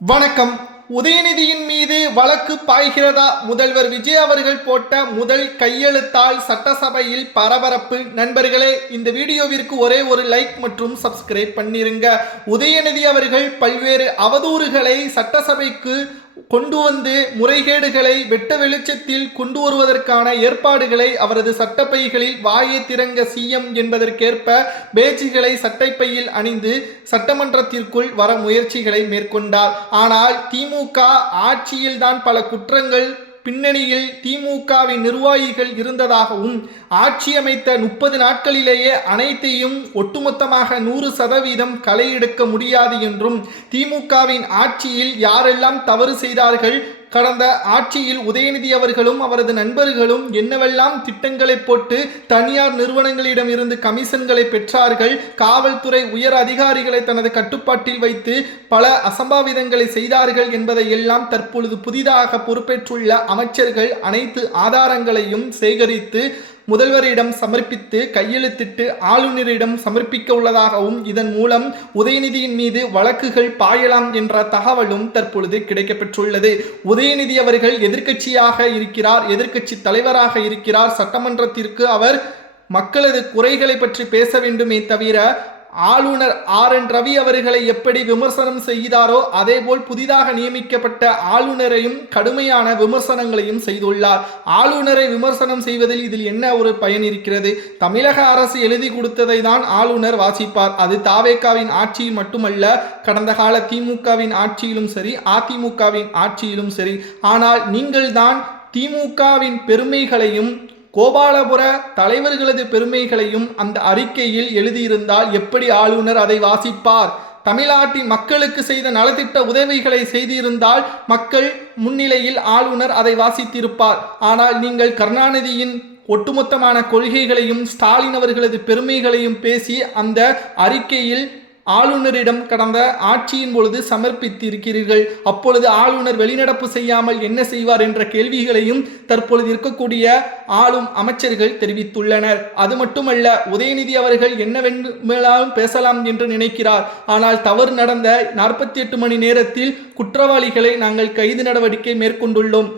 வணக்கம். உதயநிதியின் மீது வழக்கு பாய்கிறதா? முதல்வர் விஜய் அவர்கள் போட்ட முதல் கையெழுத்தால் சட்டசபையில் பரபரப்பு. நண்பர்களே, இந்த வீடியோவிற்கு ஒரே ஒரு லைக் மற்றும் சப்ஸ்கிரைப் பண்ணிருங்க. உதயநிதி அவர்கள் பல்வேறு அவதூறுகளை சட்டசபைக்கு கொண்டு வந்து முறைகேடுகளை வெட்ட வெளிச்சத்தில் கொண்டு வருவதற்கான ஏற்பாடுகளை அவரது சட்டப்பைகளில் வாயை திறங்க சிஎம் என்பதற்கேற்ப பேச்சுகளை சட்டைப்பையில் அணிந்து சட்டமன்றத்திற்குள் வர முயற்சிகளை மேற்கொண்டார். ஆனால் திமுக ஆட்சியில்தான் பல குற்றங்கள் பின்னணியில் திமுகவின் நிர்வாகிகள் இருந்ததாகவும் ஆட்சி அமைத்த 30 நாட்களிலேயே அனைத்தையும் ஒட்டுமொத்தமாக 100% களை எடுக்க முடியாது என்றும் திமுகவின் ஆட்சியில் யாரெல்லாம் தவறு செய்தார்கள், கடந்த ஆட்சியில் உதயநிதி அவர்களும் அவரது நண்பர்களும் என்னவெல்லாம் திட்டங்களை போட்டு தனியார் நிறுவனங்களிடம் இருந்து கமிஷன்களை பெற்றார்கள், காவல்துறை உயர் அதிகாரிகளை தனது கட்டுப்பாட்டில் வைத்து பல அசம்பாவிதங்களை செய்தார்கள் என்பதை எல்லாம் தற்பொழுது புதிதாக பொறுப்பேற்றுள்ள அமைச்சர்கள் அனைத்து ஆதாரங்களையும் சேகரித்து முதல்வரிடம் சமர்ப்பித்து கையெழுத்திட்டு ஆளுநரிடம் சமர்ப்பிக்க உள்ளதாகவும் இதன் மூலம் உதயநிதியின் மீது வழக்குகள் பாயலாம் என்ற தகவலும் தற்பொழுது கிடைக்கப்பெற்றுள்ளது. உதயநிதி அவர்கள் எதிர்க்கட்சியாக இருக்கிறார், எதிர்க்கட்சி தலைவராக இருக்கிறார். சட்டமன்றத்திற்கு அவர் மக்களது குறைகளை பற்றி பேச வேண்டுமே தவிர ஆளுநர் RN ரவி அவர்களை எப்படி விமர்சனம் செய்தாரோ அதேபோல் புதிதாக நியமிக்கப்பட்ட ஆளுநரையும் கடுமையான விமர்சனங்களையும் செய்துள்ளார். ஆளுநரை விமர்சனம் செய்வதில் இதில் என்ன ஒரு பயன் இருக்கிறது? தமிழக அரசு எழுதி கொடுத்ததை தான் ஆளுநர் வாசிப்பார். அது தாவேகாவின் ஆட்சியில் மட்டுமல்ல, கடந்த கால திமுகவின் ஆட்சியிலும் சரி, அதிமுகவின் ஆட்சியிலும் சரி. ஆனால் நீங்கள் தான் திமுகவின் பெருமைகளையும் கோபாலபுர தலைவர்களது பெருமைகளையும் அந்த அறிக்கையில் எழுதியிருந்தால் எப்படி ஆளுநர் அதை வாசிப்பார்? தமிழ்நாட்டின் மக்களுக்கு செய்த நலத்திட்ட உதவிகளை செய்திருந்தால் மக்கள் முன்னிலையில் ஆளுநர் அதை வாசித்திருப்பார். ஆனால் நீங்கள் கருணாநிதியின் ஒட்டுமொத்தமான கொள்கைகளையும் ஸ்டாலின் அவர்களது பெருமைகளையும் பேசி அந்த அறிக்கையில் ஆளுநரிடம் கடந்த ஆட்சியின் பொழுது சமர்ப்பித்திருக்கிறீர்கள். அப்பொழுது ஆளுநர் வெளிநடப்பு செய்யாமல் என்ன செய்வார் என்ற கேள்விகளையும் தற்பொழுது இருக்கக்கூடிய ஆளும் அமைச்சர்கள் தெரிவித்துள்ளனர். அது மட்டுமல்ல, உதயநிதி அவர்கள் என்ன வேண்டுமானாலும் பேசலாம் என்று நினைக்கிறார். ஆனால் தவறு நடந்த 48 மணி நேரத்தில் குற்றவாளிகளை நாங்கள் கைது நடவடிக்கை மேற்கொண்டுள்ளோம்.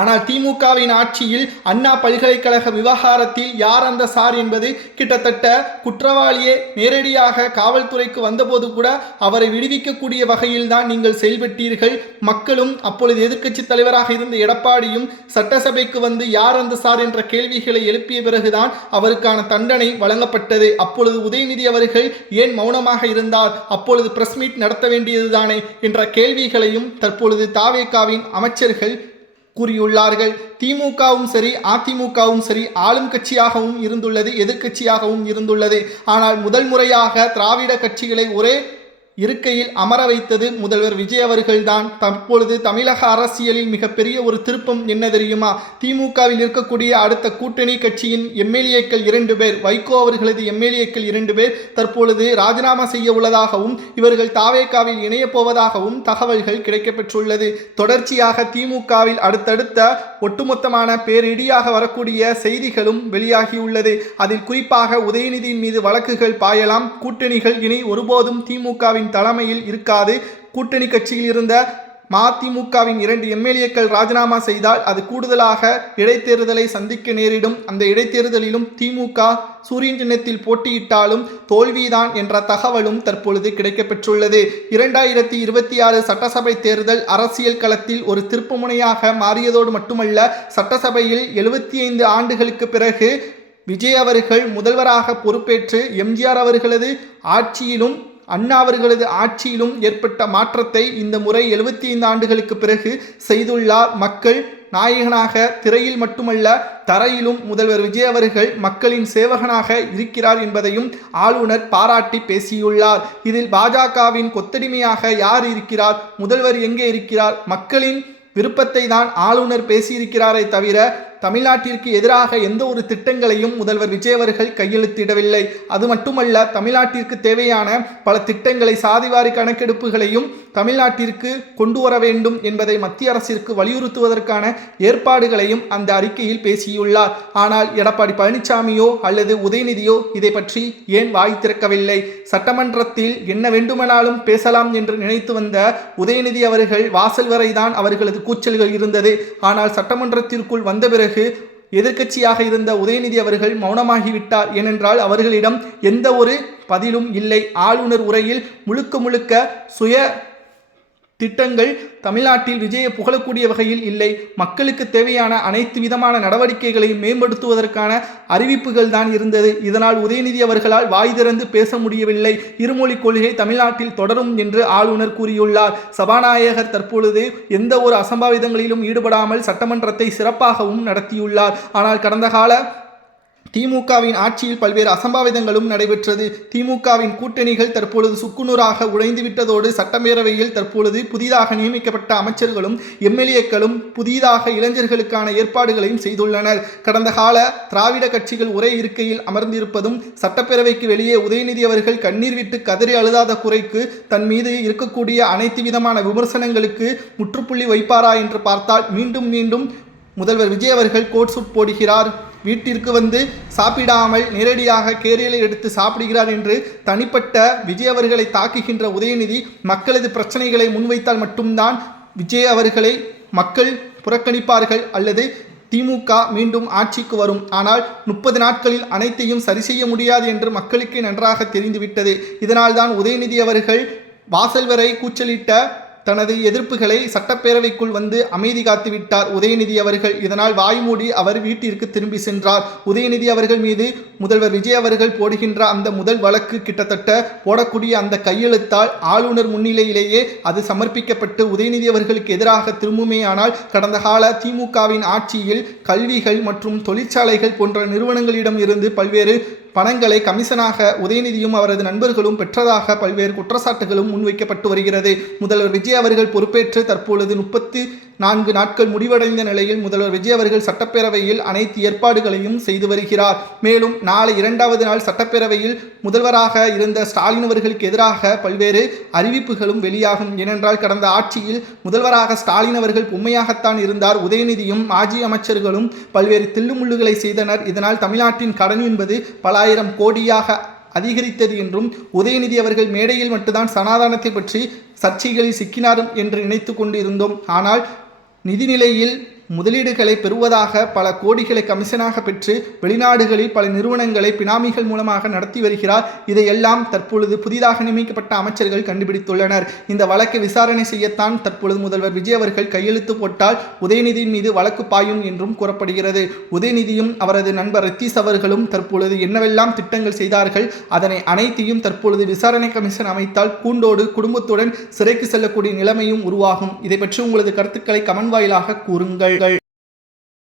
ஆனால் திமுகவின் ஆட்சியில் அண்ணா பல்கலைக்கழக விவகாரத்தில் யார் அந்த சார் என்பது கிட்டத்தட்ட குற்றவாளியே நேரடியாக காவல்துறைக்கு வந்தபோது கூட அவரை விடுவிக்கக்கூடிய வகையில் தான் நீங்கள் செயல்பட்டீர்கள். மக்களும் அப்பொழுது எதிர்க்கட்சி தலைவராக இருந்த எடப்பாடியும் சட்டசபைக்கு வந்து யார் அந்த சார் என்ற கேள்விகளை எழுப்பிய பிறகுதான் அவருக்கான தண்டனை வழங்கப்பட்டது. அப்பொழுது உதயநிதி அவர்கள் ஏன் மௌனமாக இருந்தார்? அப்பொழுது பிரஸ் மீட் நடத்த வேண்டியதுதானே என்ற கேள்விகளையும் தற்பொழுது தாவேகாவின் அமைச்சர்கள் கூறியுள்ளார்கள். திமுகவும் சரி, அதிமுகவும் சரி, ஆளும் கட்சியாகவும் இருந்துள்ளது, எதிர்க்கட்சியாகவும் இருந்துள்ளது. ஆனால் முதல் முறையாக திராவிட கட்சிகளை ஒரே இருக்கையில் அமர வைத்தது முதல்வர் விஜய் அவர்கள்தான். தற்பொழுது தமிழக அரசியலில் மிகப்பெரிய ஒரு திருப்பம் என்ன தெரியுமா? திமுகவில் இருக்கக்கூடிய அடுத்த கூட்டணி கட்சியின் எம்எல்ஏக்கள் 2 பேர், வைகோ அவர்களது எம்எல்ஏக்கள் 2 பேர் தற்பொழுது ராஜினாமா செய்ய உள்ளதாகவும் இவர்கள் தாவேகாவில் இணைய போவதாகவும் தகவல்கள் கிடைக்கப்பெற்றுள்ளது. தொடர்ச்சியாக திமுகவில் அடுத்தடுத்த ஒட்டுமொத்தமான பேரிடியாக வரக்கூடிய செய்திகளும் வெளியாகியுள்ளது. அதில் குறிப்பாக உதயநிதியின் மீது வழக்குகள் பாயலாம். கூட்டணிகள் இனி ஒருபோதும் திமுகவின் தலைமையில் இருக்காது. கூட்டணி கட்சியில் இருந்த மதிமுகவின் 2 எம்எல்ஏக்கள் ராஜினாமா செய்தால் அது கூடுதலாக இடைத்தேர்தலை சந்திக்க நேரிடும். அந்த இடைத்தேர்தலிலும் திமுக சூரியன் சின்னத்தில் போட்டியிட்டாலும் தோல்விதான் என்ற தகவலும் தற்பொழுது கிடைக்கப்பெற்றுள்ளது. 2026 சட்டசபை தேர்தல் அரசியல் களத்தில் ஒரு திருப்புமுனையாக மாறியதோடு மட்டுமல்ல, சட்டசபையில் 75 ஆண்டுகளுக்கு பிறகு விஜய் அவர்கள் முதல்வராக பொறுப்பேற்று எம்ஜிஆர் அவர்களது ஆட்சியிலும் அண்ணா அவர்களது ஆட்சியிலும் ஏற்பட்ட மாற்றத்தை இந்த முறை 75 ஆண்டுகளுக்கு பிறகு செய்துள்ளார். மக்கள் நாயகனாக திரையில் மட்டுமல்ல தரையிலும் முதல்வர் விஜய் அவர்கள் மக்களின் சேவகனாக இருக்கிறார் என்பதையும் ஆளுநர் பாராட்டி பேசியுள்ளார். இதில் பாஜகவின் கொத்தடிமையாக யார் இருக்கிறார்? முதல்வர் எங்கே இருக்கிறார்? மக்களின் விருப்பத்தை தான் ஆளுநர் பேசியிருக்கிறாரே தவிர தமிழ்நாட்டிற்கு எதிராக எந்த ஒரு திட்டங்களையும் முதல்வர் விஜய் அவர்கள் கையெழுத்திடவில்லை. அது மட்டுமல்ல, தமிழ்நாட்டிற்கு தேவையான பல திட்டங்களை, சாதிவாரி கணக்கெடுப்புகளையும் தமிழ்நாட்டிற்கு கொண்டு வர வேண்டும் என்பதை மத்திய அரசிற்கு வலியுறுத்துவதற்கான ஏற்பாடுகளையும் அந்த அறிக்கையில் பேசியுள்ளார். ஆனால் எடப்பாடி பழனிசாமியோ அல்லது உதயநிதியோ இதை பற்றி ஏன் வாய் திறக்கவில்லை? சட்டமன்றத்தில் என்ன வேண்டுமானாலும் பேசலாம் என்று நினைத்து வந்த உதயநிதி அவர்கள் வாசல் வரைதான் அவர்களது கூச்சல்கள் இருந்தது. ஆனால் சட்டமன்றத்திற்குள் வந்த பிறகு எதிர்க்கட்சியாக இருந்த உதயநிதி அவர்கள் மௌனமாகிவிட்டார். ஏனென்றால் அவர்களிடம் எந்த ஒரு பதிலும் இல்லை. ஆளுநர் உரையில் முழுக்க சுய திட்டங்கள் தமிழ்நாட்டில் விஜயை புகழக்கூடிய வகையில் இல்லை. மக்களுக்கு தேவையான அனைத்து விதமான நடவடிக்கைகளையும் மேம்படுத்துவதற்கான அறிவிப்புகள் தான் இருந்தது. இதனால் உதயநிதி அவர்களால் வாய் திறந்து பேச முடியவில்லை. இருமொழிக் கொள்கை தமிழ்நாட்டில் தொடரும் என்று ஆளுநர் கூறியுள்ளார். சபாநாயகர் தற்பொழுது எந்த ஒரு அசம்பாவிதங்களிலும் ஈடுபடாமல் சட்டமன்றத்தை சிறப்பாகவும் நடத்தியுள்ளார். ஆனால் கடந்த கால திமுகவின் ஆட்சியில் பல்வேறு அசம்பாவிதங்களும் நடைபெற்றது. திமுகவின் கூட்டணிகள் தற்பொழுது சுக்குநூறாக உடைந்துவிட்டதோடு சட்டப்பேரவையில் தற்பொழுது புதிதாக நியமிக்கப்பட்ட அமைச்சர்களும் எம்எல்ஏக்களும் புதிதாக இளைஞர்களுக்கான ஏற்பாடுகளையும் செய்துள்ளனர். கடந்த கால திராவிட கட்சிகள் ஒரே இருக்கையில் அமர்ந்திருப்பதும், சட்டப்பேரவைக்கு வெளியே உதயநிதி அவர்கள் கண்ணீர் விட்டு கதறி அழுதாத குறைக்கு தன் மீது இருக்கக்கூடிய அனைத்து விதமான விமர்சனங்களுக்கு முற்றுப்புள்ளி வைப்பாரா என்று பார்த்தால் மீண்டும் முதல்வர் விஜய் அவர்கள் கோட் சூட் போடுகிறார். வீட்டிற்கு வந்து சாப்பிடாமல் நேரடியாக கேரியலை எடுத்து சாப்பிடுகிறார் என்று தனிப்பட்ட விஜய் அவர்களை தாக்குகின்ற உதயநிதி மக்களது பிரச்சனைகளை முன்வைத்தால் மட்டும்தான் விஜய் அவர்களை மக்கள் புறக்கணிப்பார்கள் அல்லது திமுக மீண்டும் ஆட்சிக்கு வரும். ஆனால் 30 நாட்களில் அனைத்தையும் சரி செய்ய முடியாது என்று மக்களுக்கு நன்றாக தெரிந்துவிட்டது. இதனால்தான் உதயநிதி அவர்கள் வாசல் வரை கூச்சலிட்ட தனது எதிர்ப்புகளை சட்டப்பேரவைக்குள் வந்து அமைதி காத்துவிட்டார் உதயநிதி அவர்கள். இதனால் வாய்மூடி அவர் வீட்டிற்கு திரும்பி சென்றார். உதயநிதி அவர்கள் மீது முதல்வர் விஜய் அவர்கள் போடுகின்ற அந்த முதல் வழக்கு கிட்டத்தட்ட போடக்கூடிய அந்த கையெழுத்தால் ஆளுநர் முன்னிலையிலேயே அது சமர்ப்பிக்கப்பட்டு உதயநிதி அவர்களுக்கு எதிராக திரும்புமேயானால் கடந்த கால திமுகவின் ஆட்சியில் கல்விகள் மற்றும் தொழிற்சாலைகள் போன்ற நிறுவனங்களிடம் இருந்து பல்வேறு பணங்களை கமிஷனாக உதயநிதியும் அவரது நண்பர்களும் பெற்றதாக பல்வேறு குற்றச்சாட்டுகளும் முன்வைக்கப்பட்டு வருகிறது. முதல்வர் விஜய் அவர்கள் பொறுப்பேற்று தற்பொழுது 34 நாட்கள் முடிவடைந்த நிலையில் முதல்வர் விஜய் அவர்கள் சட்டப்பேரவையில் அனைத்து ஏற்பாடுகளையும் செய்து வருகிறார். மேலும் நாளை 2வது நாள் சட்டப்பேரவையில் முதல்வராக இருந்த ஸ்டாலின் அவர்களுக்கு எதிராக பல்வேறு அறிவிப்புகளும் வெளியாகும். ஏனென்றால் கடந்த ஆட்சியில் முதல்வராக ஸ்டாலின் அவர்கள் பொம்மையாகத்தான் இருந்தார். உதயநிதியும் மாஜி அமைச்சர்களும் பல்வேறு தில்லுமுள்ளுகளை செய்தனர். இதனால் தமிழ்நாட்டின் கடன் என்பது பல ஆயிரம் கோடியாக அதிகரித்தது என்றும் உதயநிதி அவர்கள் மேடையில் மட்டும்தான் சனாதனத்தை பற்றி சர்ச்சைகளில் சிக்கினார் என்று நினைத்து கொண்டு இருந்தோம். ஆனால் நிதிநிலையில் முதலீடுகளை பெறுவதாக பல கோடிகளை கமிஷனாக பெற்று வெளிநாடுகளில் பல நிறுவனங்களை பினாமிகள் மூலமாக நடத்தி வருகிறார். இதையெல்லாம் தற்பொழுது புதிதாக நியமிக்கப்பட்ட அமைச்சர்கள் கண்டுபிடித்துள்ளனர். இந்த வழக்கை விசாரணை செய்யத்தான் தற்பொழுது முதல்வர் விஜய் அவர்கள் கையெழுத்து போட்டால் உதயநிதியின் மீது வழக்கு பாயும் என்றும் கூறப்படுகிறது. உதயநிதியும் அவரது நண்பர் ரித்தீஷ் அவர்களும் தற்பொழுது என்னவெல்லாம் திட்டங்கள் செய்தார்கள் அதனை அனைத்தையும் தற்பொழுது விசாரணை கமிஷன் அமைத்தால் கூண்டோடு குடும்பத்துடன் சிறைக்கு செல்லக்கூடிய நிலைமையும் உருவாகும். இதை பற்றி உங்களது கருத்துக்களை கமெண்ட் வாயிலாக கூறுங்கள்.